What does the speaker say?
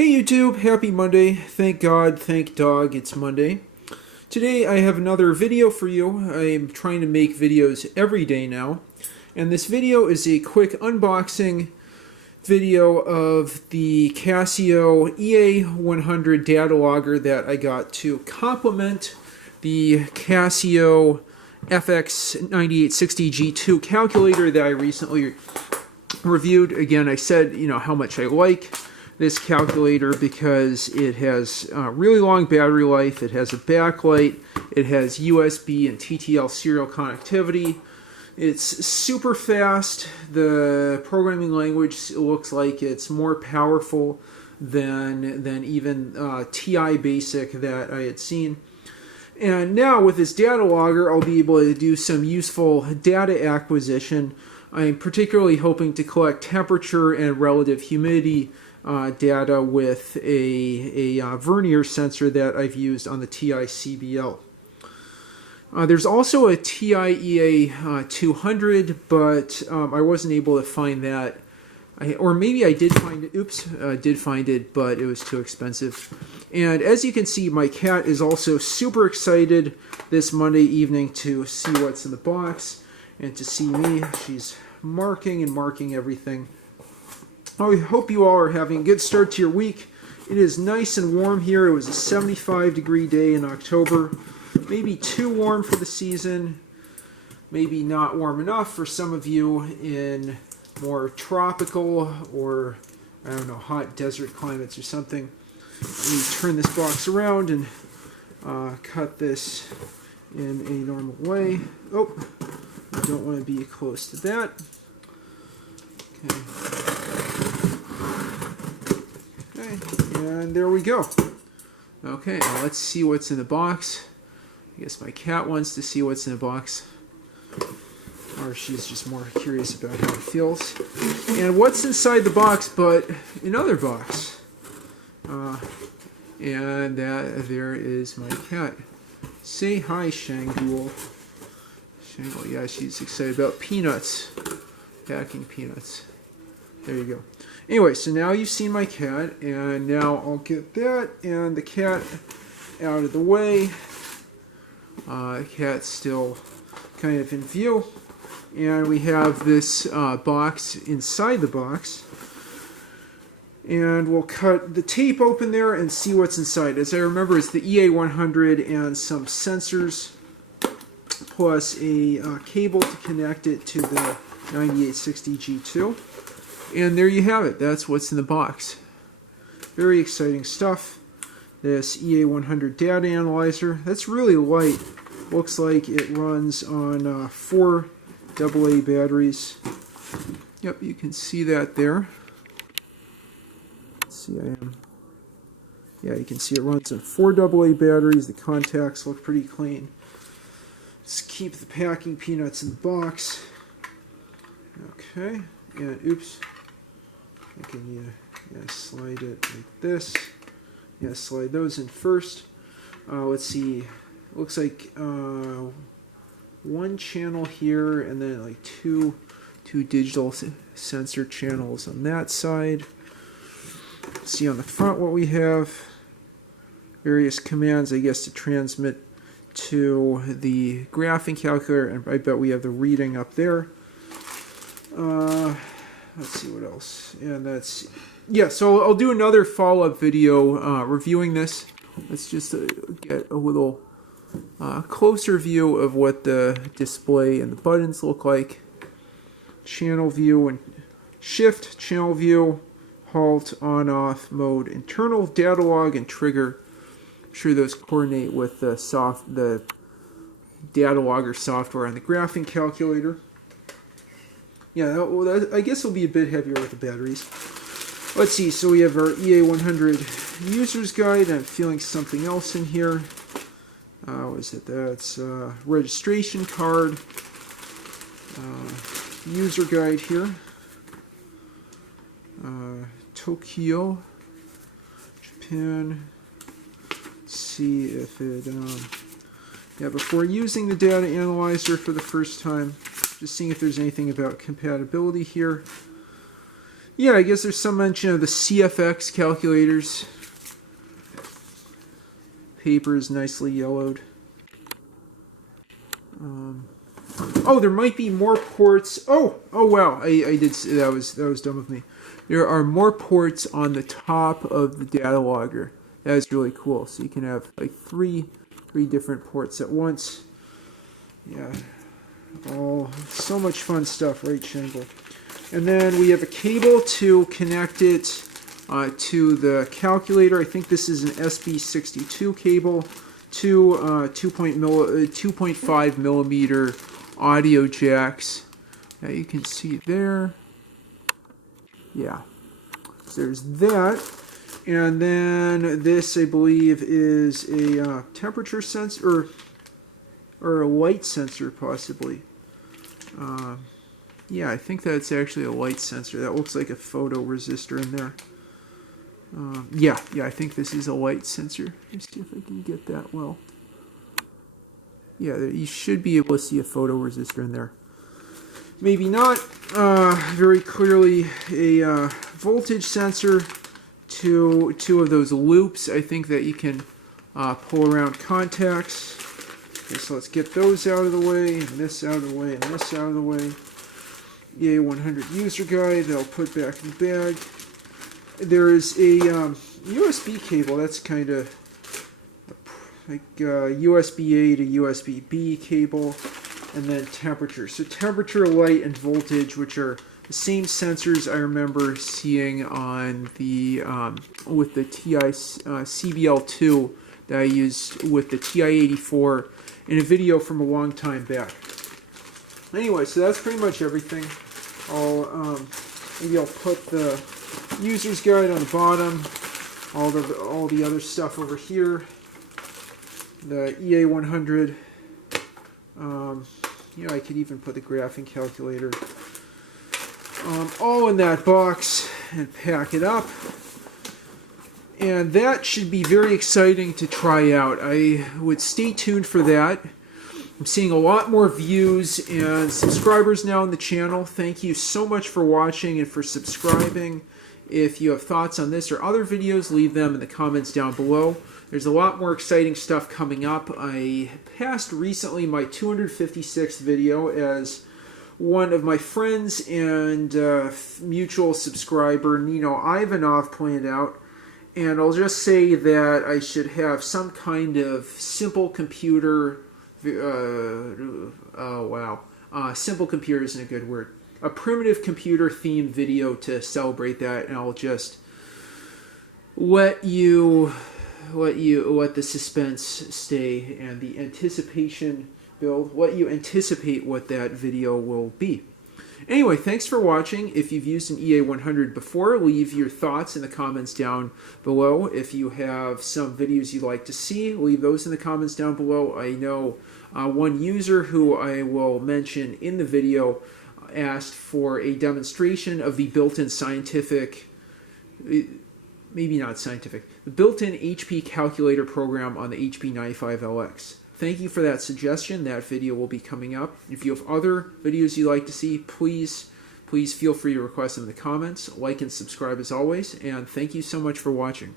Hey YouTube, happy Monday. Thank God, thank dog, it's Monday. Today I have another video for you. I am trying to make videos every day now. And this video is a quick unboxing video of the Casio EA-100 data logger that I got to complement the Casio fx-9860GII calculator that I recently reviewed. Again, I said, how much I like this calculator because it has really long battery life, it has a backlight, it has USB and TTL serial connectivity, it's super fast, the programming language looks like it's more powerful than even TI Basic that I had seen. And now with this data logger, I'll be able to do some useful data acquisition. I'm particularly hoping to collect temperature and relative humidity data with a vernier sensor that I've used on the TI CBL. There's also a TI EA-100, but I wasn't able to find that. Or maybe I did find it. Oops, did find it, but it was too expensive. And as you can see, my cat is also super excited this Monday evening to see what's in the box and to see me. She's marking and marking everything. I hope you all are having a good start to your week. It is nice and warm here. It was a 75-degree day in October. Maybe too warm for the season. Maybe not warm enough for some of you in more tropical or, I don't know, hot desert climates or something. Let me turn this box around and cut this in a normal way. Oh, I don't want to be close to that. Okay. And there we go. Okay, now let's see what's in the box. I guess my cat wants to see what's in the box. Or she's just more curious about how it feels. And what's inside the box but another box? And there is my cat. Say hi, Shangul. Shangul, yeah, she's excited about peanuts. Packing peanuts. There you go. Anyway, so now you've seen my cat, and now I'll get that and the cat out of the way. The cat's still kind of in view. And we have this box inside the box. And we'll cut the tape open there and see what's inside. As I remember, it's the EA-100 and some sensors, plus a cable to connect it to the 9860G2. And there you have it. That's what's in the box. Very exciting stuff. This EA-100 data analyzer. That's really light. Looks like it runs on 4 AA batteries. Yep, you can see that there. Let's see, yeah, you can see it runs on 4 AA batteries. The contacts look pretty clean. Let's keep the packing peanuts in the box. Okay, and oops. I can slide it like this. Yeah, slide those in first. Let's see. Looks like one channel here, and then like two digital sensor channels on that side. Let's see on the front what we have. Various commands, I guess, to transmit to the graphing calculator, and I bet we have the reading up there. Let's see what else. And that's, yeah, so I'll do another follow-up video reviewing this. Let's just get a little closer view of what the display and the buttons look like. Channel view and shift, channel view, halt, on, off, mode, internal data log, and trigger. I'm sure those coordinate with the data logger software on the graphing calculator. Yeah, I guess it'll be a bit heavier with the batteries. Let's see, so we have our EA-100 user's guide. I'm feeling something else in here. What is it? That's registration card. User guide here. Tokyo, Japan. Let's see if it... yeah, before using the data analyzer for the first time, just seeing if there's anything about compatibility here. Yeah, I guess there's some mention of the CFX calculators. Paper is nicely yellowed. Oh, there might be more ports. Oh wow, I did see, that was dumb of me. There are more ports on the top of the data logger. That is really cool. So you can have like three different ports at once. Yeah. Oh, so much fun stuff, right, Shingle? And then we have a cable to connect it to the calculator. I think this is an SB62 cable to 2.5 millimeter audio jacks. Now you can see there. Yeah. So there's that. And then this, I believe, is a temperature sensor or a light sensor, possibly. Yeah, I think that's actually a light sensor. That looks like a photo resistor in there. Yeah, I think this is a light sensor. Let me see if I can get that well. Yeah, you should be able to see a photo resistor in there. Maybe not. Very clearly a voltage sensor to two of those loops. I think that you can pull around contacts. Okay, so let's get those out of the way, and this out of the way, and this out of the way. EA-100 user guide that I'll put back in the bag. There is a USB cable. That's kind of like USB-A to USB-B cable, and then temperature. So temperature, light, and voltage, which are the same sensors I remember seeing on the with the TI CBL2 that I used with the TI-84 in a video from a long time back. Anyway, so that's pretty much everything. Maybe I'll put the user's guide on the bottom, all the other stuff over here, the EA-100. I could even put the graphing calculator all in that box and pack it up. And that should be very exciting to try out. I would stay tuned for that. I'm seeing a lot more views and subscribers now on the channel. Thank you so much for watching and for subscribing. If you have thoughts on this or other videos, leave them in the comments down below. There's a lot more exciting stuff coming up. I passed recently my 256th video as one of my friends and mutual subscriber, Nino Ivanov, pointed out. And I'll just say that I should have some kind of simple computer... simple computer isn't a good word. A primitive computer themed video to celebrate that, and I'll just let the suspense stay and the anticipation build. Let you anticipate what that video will be. Anyway, thanks for watching. If you've used an EA-100 before, leave your thoughts in the comments down below. If you have some videos you'd like to see, leave those in the comments down below. I know one user who I will mention in the video asked for a demonstration of the built-in scientific, maybe not scientific, the built-in HP calculator program on the HP95LX. Thank you for that suggestion. That video will be coming up. If you have other videos you'd like to see, please feel free to request them in the comments. Like and subscribe as always, and thank you so much for watching.